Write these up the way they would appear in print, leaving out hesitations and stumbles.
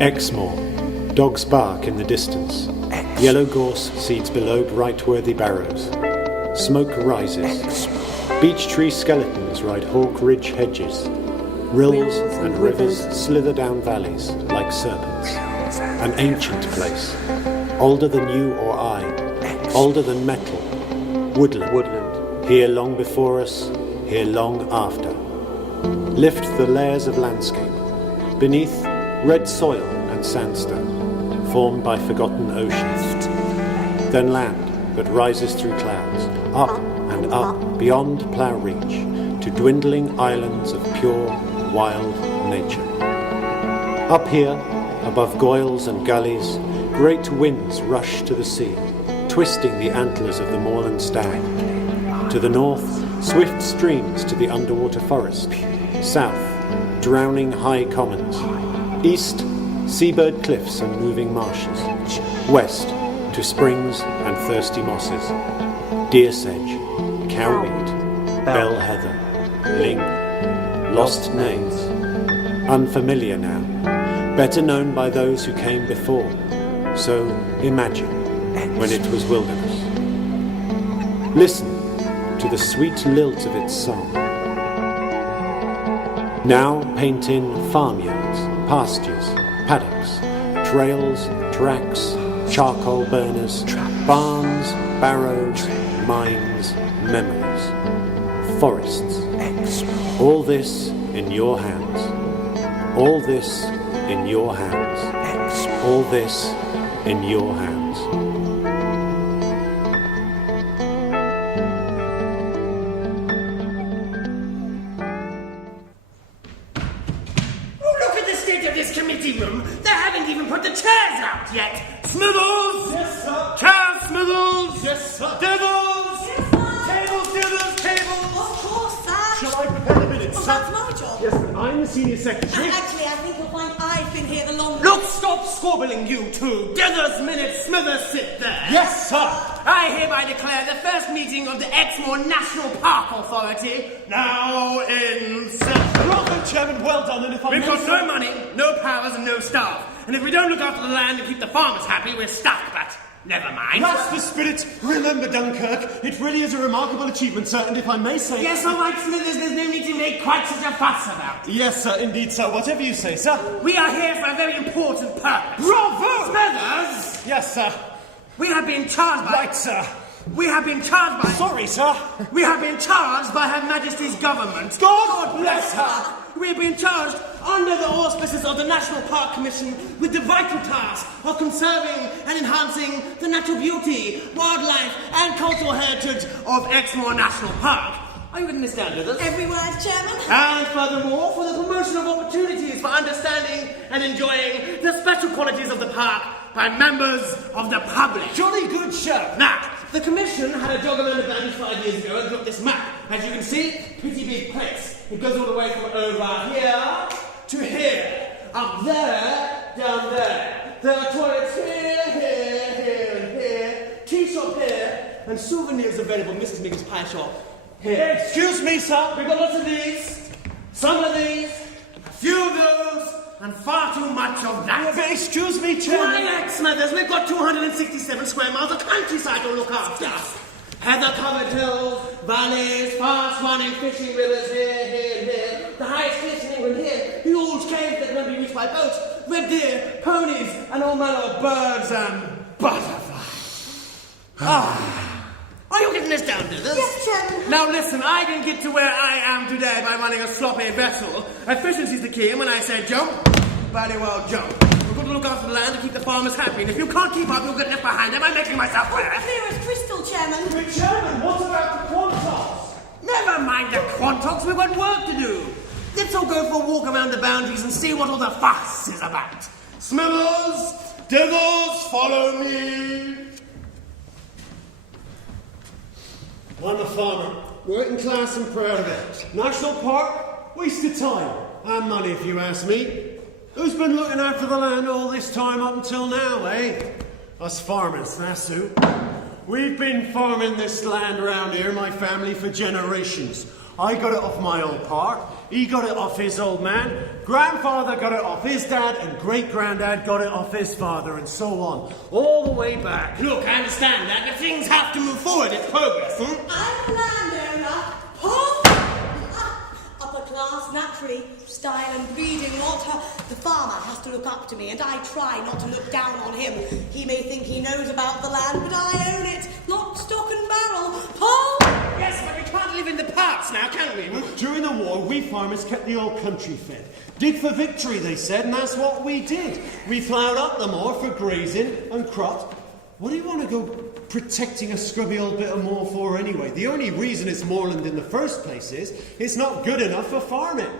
Exmoor. Dogs bark in the distance. Yellow gorse seeds below bright-worthy barrows. Smoke rises. Beech tree skeletons ride Hawk Ridge hedges. Rills and rivers slither down valleys like serpents. An ancient place. Older than you or I. Older than metal. Woodland. Here long before us. Here long after. Lift the layers of landscape. Beneath, red soil and sandstone, formed by forgotten oceans. Then land that rises through clouds, up and up beyond plough reach, to dwindling islands of pure, wild nature. Up here, above goyles and gullies, great winds rush to the sea, twisting the antlers of the moorland stag. To the north, swift streams to the underwater forest. South, drowning high commons. East, seabird cliffs and moving marshes. West, to springs and thirsty mosses. Deer sedge, cowweed, bell heather, ling. Lost names. Unfamiliar now. Better known by those who came before. So imagine when it was wilderness. Listen to the sweet lilt of its song. Now paint in farmyards, pastures, paddocks, trails, tracks, charcoal burners, barns, barrows, mines, memories, forests. All this in your hands. All this in your hands. All this in your hands. Yet. Smithers! Yes, sir. Charles Smithers! Yes, sir. Dithers! Yes, sir. Tables, dithers, tables! Of course, sir. Shall I prepare the minutes, Well, sir? that's my job. Yes, but I'm the senior secretary. Actually, I think you'll find I've been here the longest. Look, stop squabbling, you two! Dithers, minutes, Smithers, sit there! Yes, sir. I hereby declare the first meeting of the Exmoor National Park Authority now in session. Bravo, Chairman. Well done. And if I We've may got say- no money, no powers, and no staff. And if we don't look after the land and keep the farmers happy, we're stuck, but never mind. That's the spirit. Remember, Dunkirk, it really is a remarkable achievement, sir, and if I may say... Yes, all right, Smithers, there's no need to make quite such a fuss about it. Yes, sir, indeed, sir. Whatever you say, sir. We are here for a very important purpose. Bravo! Smithers! Yes, sir. We have been charged by... Right, sir. We have been charged by... Sorry, sir. We have been charged by Her Majesty's government. God bless her. We have been charged under the auspices of the National Park Commission with the vital task of conserving and enhancing the natural beauty, wildlife and cultural heritage of Exmoor National Park. Are you written this down with us? Every word, Chairman. And furthermore, for the promotion of opportunities for understanding and enjoying the special qualities of the park by members of the public. Jolly good, sir. Now, the Commission had a jog around the valleys 5 years ago and got this map. As you can see, pretty big place. It goes all the way from over here to here. Up there, down there. There are toilets here, here, here, and here. Tea shop here. And souvenirs available, Mrs. Miggs' pie shop here. Excuse me, sir. We've got lots of these, some of these, a few of those, and far too much of that. Excuse me, Chairman. Quiet, Smithers. We've got 267 square miles of countryside to look after. Heather-covered hills, valleys, fast-running fishing rivers here, here, and here. The highest cliffs in England here. Huge caves that can be reached by boats. Red deer, ponies, and all manner of birds and butterflies. Are you getting this down, Dithers? Yes, Chairman. Now listen, I didn't get to where I am today by running a sloppy vessel. Efficiency's the key, and when I say jump, bloody well jump. We've got to look after the land and keep the farmers happy, and if you can't keep up, you'll get left behind. Am I making myself clear? Clear as crystal, Chairman. But, Chairman, what about the Quantos? Never mind the Quantox, we've got work to do. Let's all go for a walk around the boundaries and see what all the fuss is about. Smithers, Dithers, follow me. I'm a farmer, working class and proud of it. National Park, waste of time. And money, if you ask me. Who's been looking after the land all this time up until now, eh? Us farmers, that's who. We've been farming this land around here, my family, for generations. I got it off my old part. He got it off his old man. Grandfather got it off his dad, and great-granddad got it off his father, and so on. All the way back. Look, I understand that, but things have to move forward. It's progress, I'm a landowner. Paul! Upper class, naturally. Style and breeding, what? The farmer has to look up to me, and I try not to look down on him. He may think he knows about the land, but I own it. Lock, stock and barrel. Paul! Yes, but we can't live in the past now, can we? During the war, we farmers kept the old country fed. Dig for victory, they said, and that's what we did. We ploughed up the moor for grazing and crop. What do you want to go protecting a scrubby old bit of moor for anyway? The only reason it's moorland in the first place is it's not good enough for farming.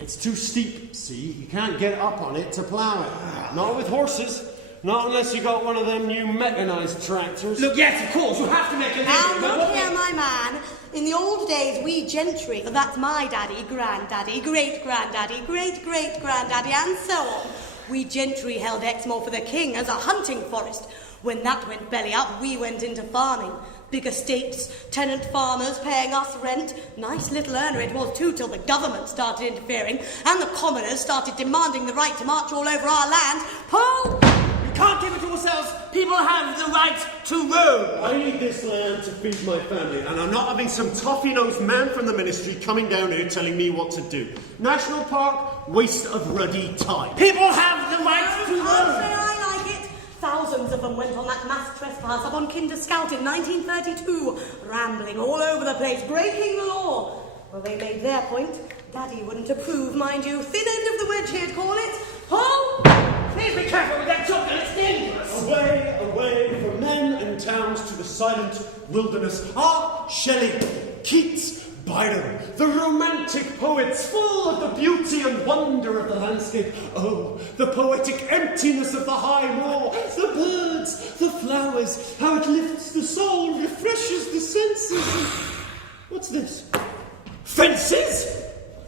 It's too steep, see? You can't get up on it to plough it. Not with horses. Not unless you got one of them new mechanised tractors. Look, yes, of course, you have to make a Now, living. look here, my man. In the old days, we gentry, that's my daddy, granddaddy, great-granddaddy, great-great-granddaddy, and so on, we gentry held Exmoor for the king as a hunting forest. When that went belly up, we went into farming. Big estates, tenant farmers paying us rent. Nice little earner it was too, till the government started interfering, and the commoners started demanding the right to march all over our land. Paul! You can't give it to yourselves. People have the right to roam. I need this land to feed my family, and I'm not having some toffee-nosed man from the ministry coming down here telling me what to do. National Park, waste of ruddy time. People have the right to I'll say roam. I like it. Thousands of them went on that mass trespass up on Kinder Scout in 1932, rambling all over the place, breaking the law. Well, they made their point. Daddy wouldn't approve, mind you. Thin end of the wedge, he'd call it. Paul! Please be careful with that shotgun, it's dangerous. Away, away from men and towns to the silent wilderness. Ah, Shelley, Keats, Byron, the romantic poets, full of the beauty and wonder of the landscape. Oh, the poetic emptiness of the high moor, the birds, the flowers, how it lifts the soul, refreshes the senses. What's this? Fences?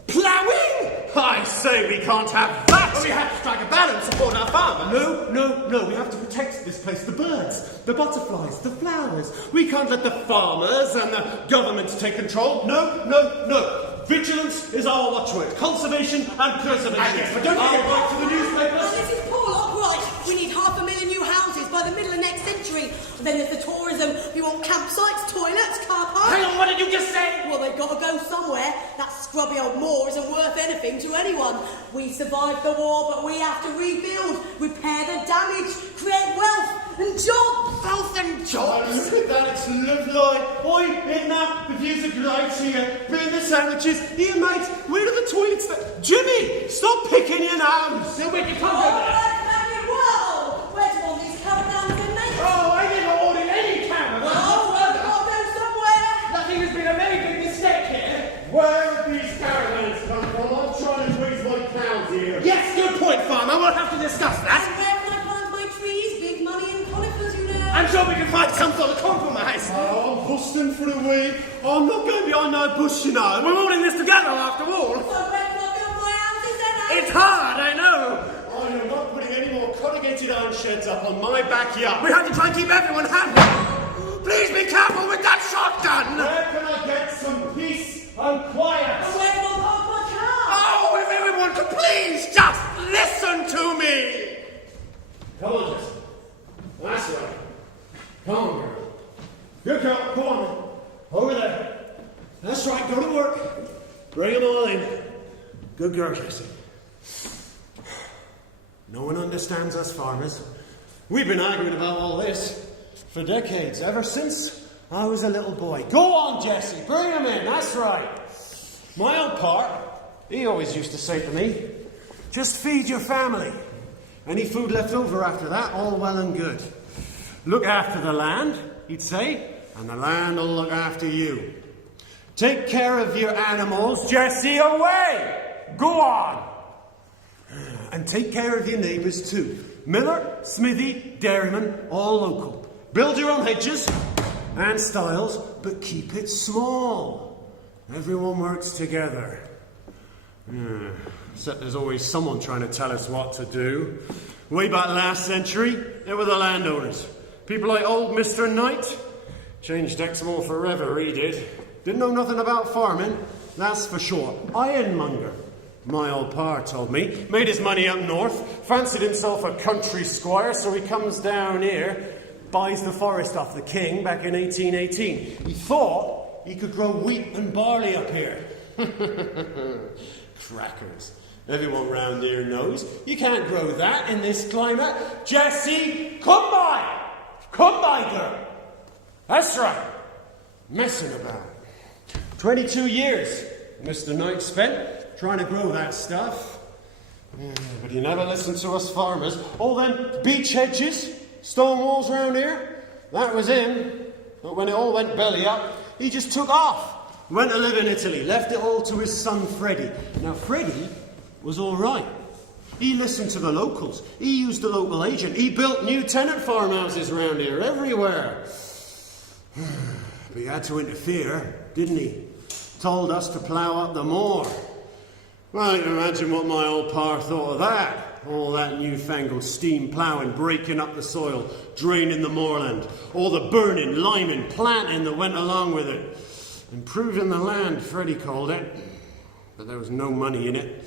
Ploughing? I say we can't have that! Well, we have to strike a balance, support our farmers. No, we have to protect this place. The birds, the butterflies, the flowers. We can't let the farmers and the government take control. No. Vigilance is our watchword. Conservation and preservation. Yes, but don't forget- I'll write to the Well, newspapers. this is Paul Opright. We need 500,000 new houses by the middle of next century. Then there's the tourism. We want campsites, toilets, car parks. Hang on, what did you just say? Well, they've got to go somewhere. That scrubby old moor isn't worth anything to anyone. We survived the war, but we have to rebuild, repair the damage, create wealth and jobs. Wealth and Oh, jobs. look at that, it's lovely. Oi, Edna, the views are great here. Bring the sandwiches. Here, mate, where are the toilets? Jimmy, stop picking your nose. No, wait, you can't All go there. right, Matthew, whoa! Where's one of these caravans been made? Oh, I never ordered any camera. Oh, well, we've got to go somewhere. Nothing has been a very big mistake here. Where have these caravans come from? I'm trying to raise my cows here. Yes, good point, farmer. We'll have to discuss And that. where can I plant my trees? Big money in conifers, you know. I'm sure we can find some sort of compromise. Oh, I'm busting for a week. I'm not going behind no bush, you know. We're all in this together, after all. So where can I build my houses then, eh? It's hard, I know. I am not putting any more corrugated iron sheds up on my backyard. We have to try and keep everyone happy. Please be careful with that shotgun. Where can I get some peace and quiet? And where can I park my car? Oh, if everyone could please just listen to me. Come on, Jesse. That's right. Come on, girl. Good girl. Go on, then. Over there. That's right. Go to work. Bring them all in. Good girl, Jesse. No one understands us farmers. We've been arguing about all this for decades, ever since I was a little boy. Go on, Jesse. Bring them in. That's right. My old part, he always used to say to me, just feed your family. Any food left over after that, all well and good. Look after the land, he'd say, and the land will look after you. Take care of your animals, Jesse, away! Go on! And take care of your neighbours too. Miller, Smithy, Dairyman, all local. Build your own hedges and stiles, but keep it small. Everyone works together. Except there's always someone trying to tell us what to do. Way back last century, they were the landowners. People like old Mr. Knight. Changed Exmoor forever, he did. Didn't know nothing about farming, that's for sure. Ironmonger. My old pa told me. Made his money up north, fancied himself a country squire, so he comes down here, buys the forest off the king back in 1818. He thought he could grow wheat and barley up here. Crackers. Everyone round here knows you can't grow that in this climate. Jessie, come by! Come by, girl! That's right. Messing about. 22 years Mr. Knight spent trying to grow that stuff. Yeah, but he never listened to us farmers. All them beech hedges, stone walls round here, that was him. But when it all went belly up, he just took off. Went to live in Italy, left it all to his son Freddie. Now, Freddie was all right. He listened to the locals. He used the local agent. He built new tenant farmhouses around here, everywhere. But he had to interfere, didn't he? Told us to plough up the moor. Well, you can imagine what my old pa thought of that. All that newfangled steam ploughing, breaking up the soil, draining the moorland. All the burning, liming, planting that went along with it. Improving the land, Freddie called it. But there was no money in it.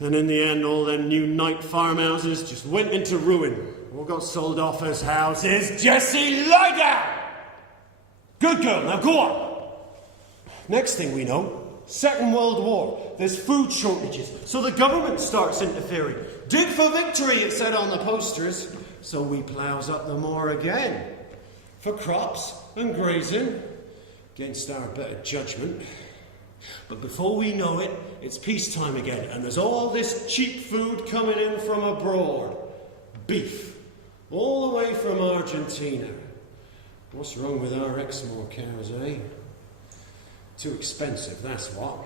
And in the end, all them new Knight farmhouses just went into ruin. All got sold off as houses. Jessie, lie down! Good girl, now go on. Next thing we know, Second World War. There's food shortages, so the government starts interfering. Dig for victory, it said on the posters. So we ploughs up the moor again. For crops and grazing, against our better judgment. But before we know it, it's peacetime again, and there's all this cheap food coming in from abroad. Beef, all the way from Argentina. What's wrong with our Exmoor cows, eh? Too expensive, that's what.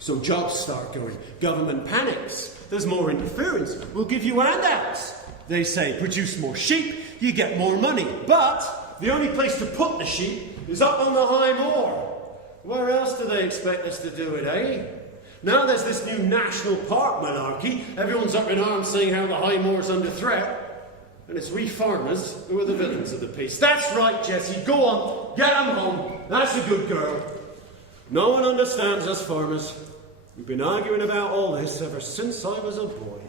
So jobs start going. Government panics. There's more interference. We'll give you handouts. They say, produce more sheep, you get more money. But the only place to put the sheep is up on the high moor. Where else do they expect us to do it, eh? Now there's this new national park malarkey. Everyone's up in arms saying how the high moor's under threat. And it's we farmers who are the villains of the piece. That's right, Jessie. Go on. Get 'em home. That's a good girl. No one understands us farmers. We've been arguing about all this ever since I was a boy.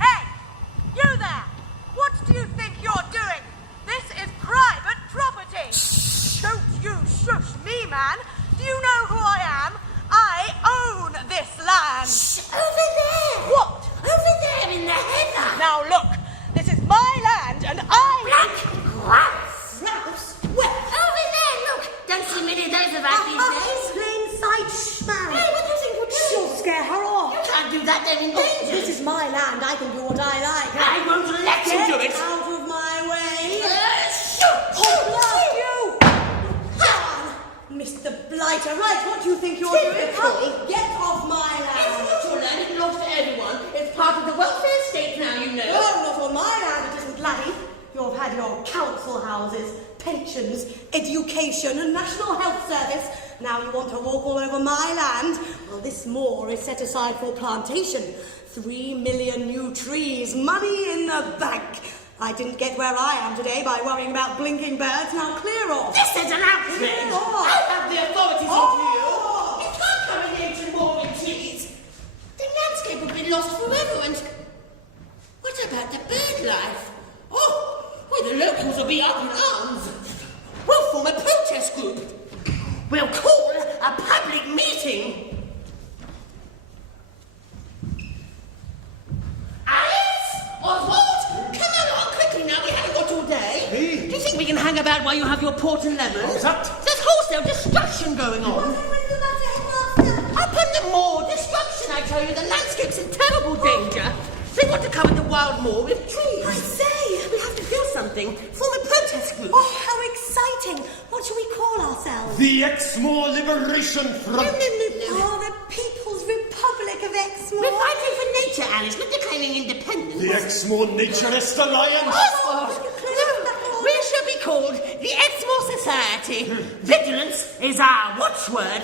Hey! You there! What do you think you're doing? This is private property! Don't you shush me, man! Do you know who I am? I own this land! Over there! What? Over there in the heather! Now look, this is my land and I... Black grouse! Grouse? Where? Over there, look! Don't see many of those about these days. Plain sight, Schmarry. Hey, what do you think we're doing? You'll scare her off. You can't do that, they're in danger. This is my land, I can do what I like. I won't let you do it. Get out of my way. Shoot! Blast you! Mr. Blighter, right, what do you think you're doing? Get off my land. It's not your land, it belongs to everyone. It's part of the welfare state now, you know. Oh, not on my land, it isn't, laddie. You've had your council houses, pensions, education and National Health Service. Now you want to walk all over my land? Well, this moor is set aside for plantation. 3 million new trees, money in the bank. I didn't get where I am today by worrying about blinking birds. Now clear off. This is an outrage. Clear off. I have the authorities Oh. over you. You can't come in here to moor and trees. The landscape will be lost forever and... What about the bird life? Oh, well, the locals will be up in arms. We'll form a protest group. We'll call a public meeting. Alice? Oswald? Come along quickly now, we haven't got all day. Hey. Do you think we can hang about while you have your port and lemon? What's that? There's wholesale destruction going on. Up on the moor, destruction, I tell you. The landscape's in terrible danger. They want to cover the wild moor with trees. I say. We have to do something. Form a protest group. Oh, how exciting. What shall we call ourselves? The Exmoor Liberation Front. No. Oh, the People's Republic of Exmoor. We're fighting for nature, Alice, not declaiming independence. The Exmoor Naturist Alliance. Oswald! No, we shall be called the Exmoor Society. Vigilance is our watchword.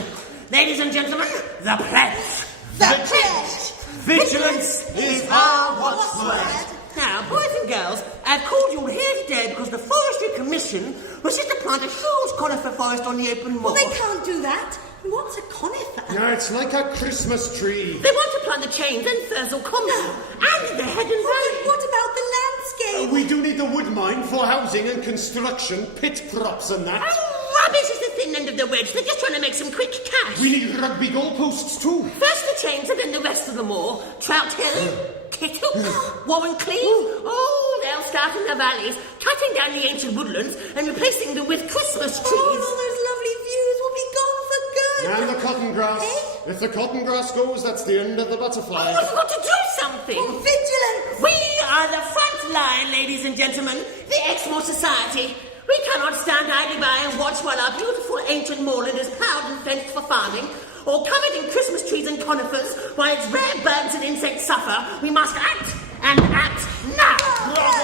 Ladies and gentlemen, the pledge. The pledge. Vigilance is our watchword. Now, boys and girls, I've called you all here today because the Forestry Commission wishes to plant a huge conifer forest on the open moor. Well, they can't do that. What's a conifer? Yeah, it's like a Christmas tree. They want to plant the chains and Thurzel Common and the Head and Valley. What about the landscape? We do need the wood mine for housing and construction, pit props and that. Oh, rubbish is the thin end of the wedge. They're just trying to make some quick cash. We need rugby goalposts too. First the chains and then the rest of the moor. Trout Hill, Tittle, Warren Cleave. Oh, they'll start in the valleys, cutting down the ancient woodlands and replacing them with Christmas trees. Oh, all those lovely views will be gone for good. And the cotton grass. Eh? If the cotton grass goes, that's the end of the butterflies. We've got to do something. Oh, vigilance. We are the front line, ladies and gentlemen, the Exmoor Society. We cannot stand idly by and watch while our beautiful ancient moorland is ploughed and fenced for farming, or covered in Christmas trees and conifers, while its rare birds and insects suffer. We must act, and act now.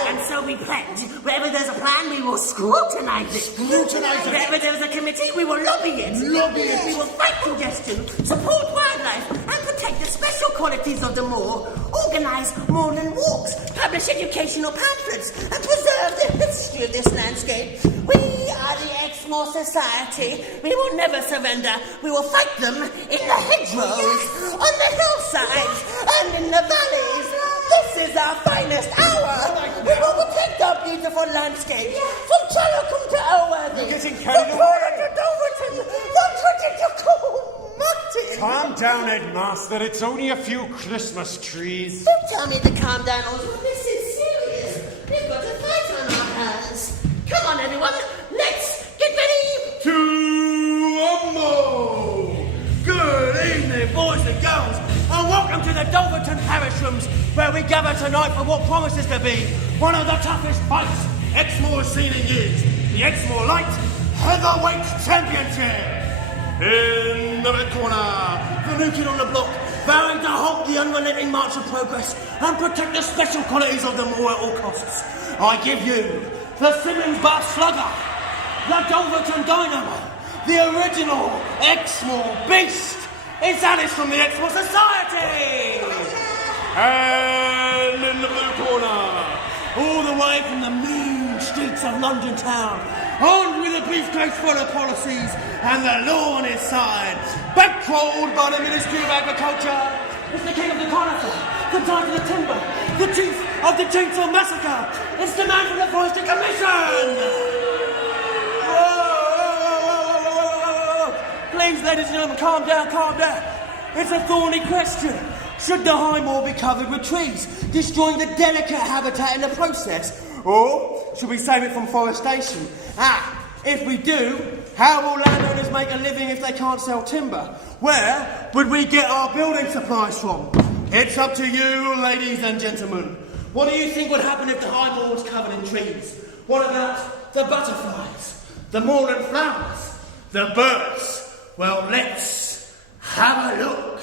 And so we pledge. Wherever there's a plan, we will scrutinise it. Wherever there's a committee, we will lobby it. We will fight congestion, support wildlife, and protect the special qualities of the moor. Organise moorland walks, publish educational pamphlets, and preserve the history of this landscape. We are the Exmoor Society. We will never surrender. We will fight them in the hedgerows, on the hillsides, and in the valleys. This is our finest hour. We will protect our beautiful landscape from Charlacombe to Elworthy. You're getting from carried Cora away. to Doverton, from Twitter to Coolmutton. Calm down, Headmaster. It's only a few Christmas trees. Don't tell me to calm down, Oswald. This is serious. We've got a fight on our hands. Come on, everyone. Let's get ready. To Umbo! Good evening, boys and girls, and welcome to the Doverton Parish Rooms, where we gather tonight for what promises to be one of the toughest fights Exmoor has seen in years. The Exmoor Light Heavyweight Championship. In the mid corner, the new kid on the block, vowing to halt the unrelenting march of progress and protect the special qualities of the moor at all costs. I give you the Simmons Bar Slugger, the Doverton Dynamo, the original Exmoor Beast. It's Alice from the Exmoor Society. And in the blue corner, all the way from the mean streets of London town, armed with a briefcase full of policies and the law on his side, bankrolled by the Ministry of Agriculture, it's the king of the conifer, the giant of the timber, the chief of the Chainsaw Massacre. It's the man from the Forestry Commission. Please, ladies and gentlemen, calm down, calm down. It's a thorny question. Should the High Moor be covered with trees, destroying the delicate habitat in the process? Or should we save it from forestation? If we do, how will landowners make a living if they can't sell timber? Where would we get our building supplies from? It's up to you, ladies and gentlemen. What do you think would happen if the High Moor was covered in trees? What about the butterflies, the moorland flowers, the birds? Well, let's have a look.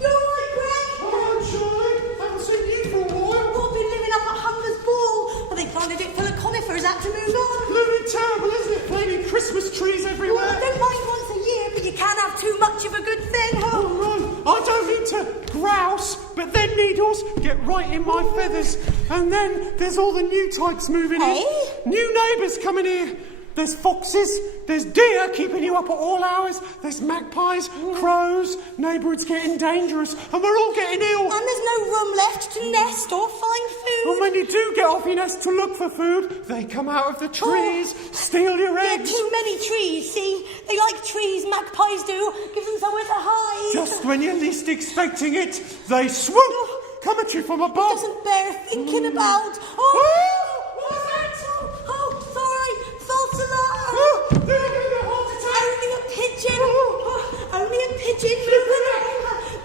You're right, Greg. Alright, Charlie. Haven't seen you for a while. I've been living up at Hunger's Ball. Well, they planted it full of conifers, had to move on. Blooming terrible, isn't it? Flaming Christmas trees everywhere. Well, I don't mind once a year, but you can't have too much of a good thing. Oh, right. I don't mean to grouse, but then needles get right in my feathers. And then there's all the new types moving in. New neighbours coming here. There's foxes, there's deer keeping you up at all hours, there's magpies, crows, neighbourhood's getting dangerous, and we're all getting ill. And there's no room left to nest or find food. And when you do get off your nest to look for food, they come out of the trees, steal your There are eggs. too many trees, see? They like trees, magpies do. Give them somewhere to hide. Just when you're least expecting it, they swoop, come at you from above. Doesn't bear thinking about. Sorry. False alarm. Only a pigeon. Only a pigeon.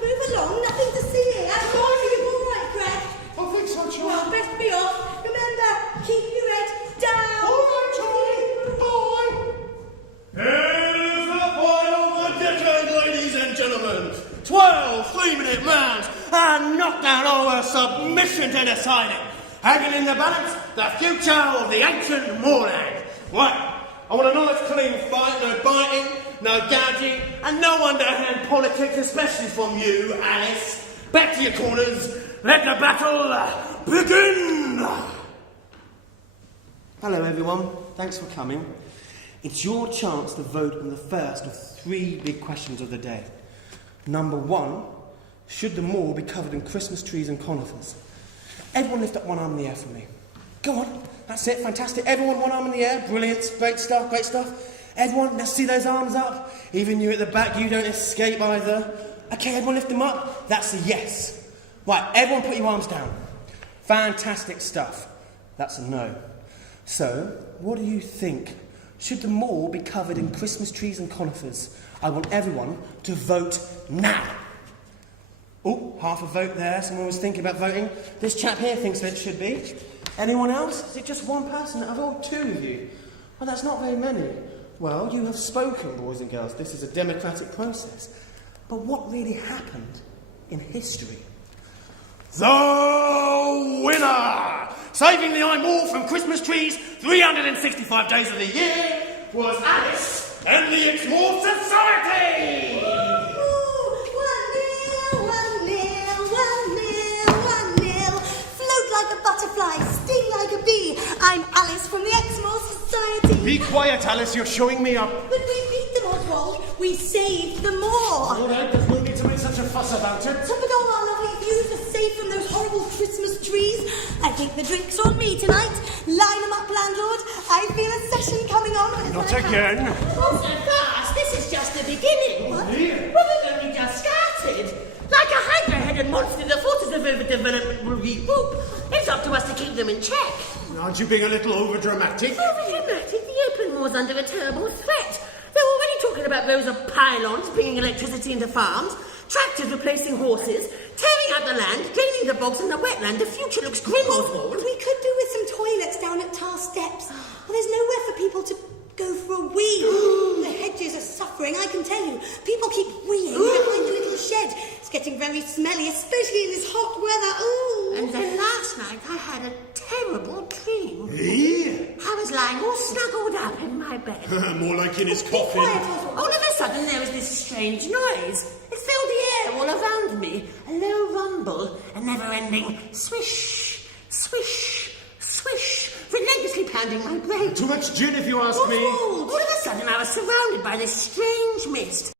Move along. Nothing to see here. Are you all right, Greg? I think so, Charlie. Well, best be off. Remember, keep your head down. All right, Charlie. Bye. Here's the fight of the decade, ladies and gentlemen. 12 3-minute rounds and knockdown over submission to deciding. Hanging in the balance, the future of the ancient moorland. Right, I want a nice clean fight, no biting, no gouging, and no underhand politics, especially from you, Alice. Back to your corners. Let the battle begin! Hello, everyone. Thanks for coming. It's your chance to vote on the first of 3 big questions of the day. Number 1, should the mall be covered in Christmas trees and conifers? Everyone lift up one arm in the air for me. Go on. That's it. Fantastic. Everyone, one arm in the air. Brilliant. Great stuff. Great stuff. Everyone, let's see those arms up. Even you at the back, you don't escape either. Okay, everyone lift them up. That's a yes. Right, everyone put your arms down. Fantastic stuff. That's a no. So, what do you think? Should the mall be covered in Christmas trees and conifers? I want everyone to vote now. Oh, half a vote there. Someone was thinking about voting. This chap here thinks that it should be. Anyone else? Is it just one person out of all 2 of you? Well, that's not very many. Well, you have spoken, boys and girls. This is a democratic process. But what really happened in history? The winner! Saving the Eye Mall from Christmas trees 365 days of the year was Alice and the Exmoor Society! 1-0. Float like a butterfly, sting like a bee. I'm Alice from the Exmoor Society. Be quiet, Alice, you're showing me up. But we beat them, Oswald. We saved the moor. All right, there's no need to make such a fuss about it. Top of all our lovely views are safe from those horrible Christmas trees. I think the drinks are on me tonight. Line them up, landlord. I feel a session coming on. Not again. Oh, so fast. This is just the beginning. What? Well, we've only just started. Like a hydra-headed monster, the forces of overdevelopment will regroup. It's up to us to keep them in check. Aren't you being a little overdramatic? Overdramatic? The open moor's under a terrible threat. They're already talking about rows of pylons bringing electricity into farms, tractors replacing horses, tearing out the land, draining the bogs and the wetland. The future looks grim, Oswald. We could do with some toilets down at Tar Steps. Well, there's nowhere for people to go for a wee. The hedges are suffering, I can tell you. People keep weeing behind the little shed. It's getting very smelly, especially in this hot weather. Ooh. And then last night I had a terrible dream. Eh? I was lying all snuggled up in my bed. More like in his Be coffin. quiet, Oswald. All of a sudden there was this strange noise. It filled the air all around me. A low rumble, a never-ending swish, swish, swish, relentlessly pounding my brain. Too much gin if you ask me. All of a sudden I was surrounded by this strange mist.